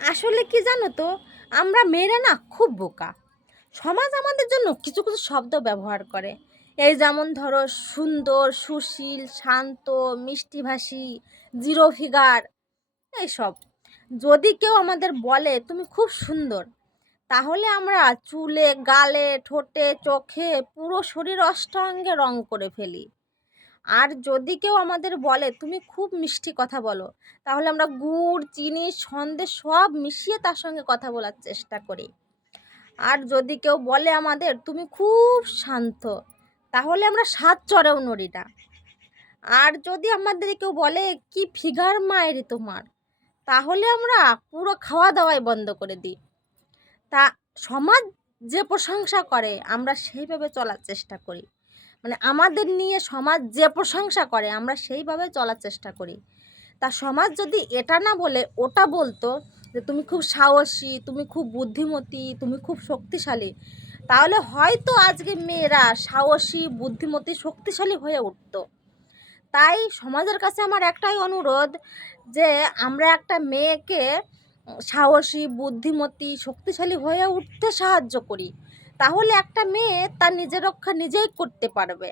আসলে কি জানো তো? আমরা মেয়েরা না খুব বোকা। সমাজ আমাদের জন্য কিছু কিছু শব্দ ব্যবহার করে। এই যেমন ধরো সুন্দর, সুশীল, শান্ত, মিষ্টিভাষী, জিরো ফিগার, এইসব। যদি কেউ আমাদের বলে, তুমি খুব সুন্দর, তাহলে আমরা চুলে, গালে, ঠোঁটে, চোখে পুরো শরীর অষ্টাঙ্গে রং করে ফেলি। আর যদি কেউ আমাদের বলে, তুমি খুব মিষ্টি কথা বলো, তাহলে আমরা গুড়, চিনি সন্দেশ সব মিশিয়ে তার সঙ্গে কথা বলার চেষ্টা করি। আর যদি কেউ বলে আমাদের, তুমি খুব শান্ত, তাহলে আমরা সাত চড়েও নড়ি না আর যদি আমাদের কেউ বলে, কি ফিগার মায়েরি তোমার? তাহলে আমরা পুরো খাওয়া দাওয়াই বন্ধ করে দিই। তা সমাজ যে প্রশংসা করে, আমরা সেইভাবে চলার চেষ্টা করি। মানে আমাদের নিয়ে সমাজ যে প্রশংসা করে, আমরা সেইভাবে চলার চেষ্টা করি। তা সমাজ যদি এটা না বলে, ওটা বলতো যে তুমি খুব সাহসী, তুমি খুব বুদ্ধিমতী, তুমি খুব শক্তিশালী, তাহলে হয়তো আজকে মেয়েরা সাহসী, বুদ্ধিমতী, শক্তিশালী হয়ে উঠতো। তাই সমাজের কাছে আমার একটাই অনুরোধ যে আমরা একটা মেয়েকে সাহসী, বুদ্ধিমতী, শক্তিশালী হয়ে উঠতে সাহায্য করি। তাহলে একটা মেয়ে তার নিজের রক্ষা নিজেই করতে পারবে।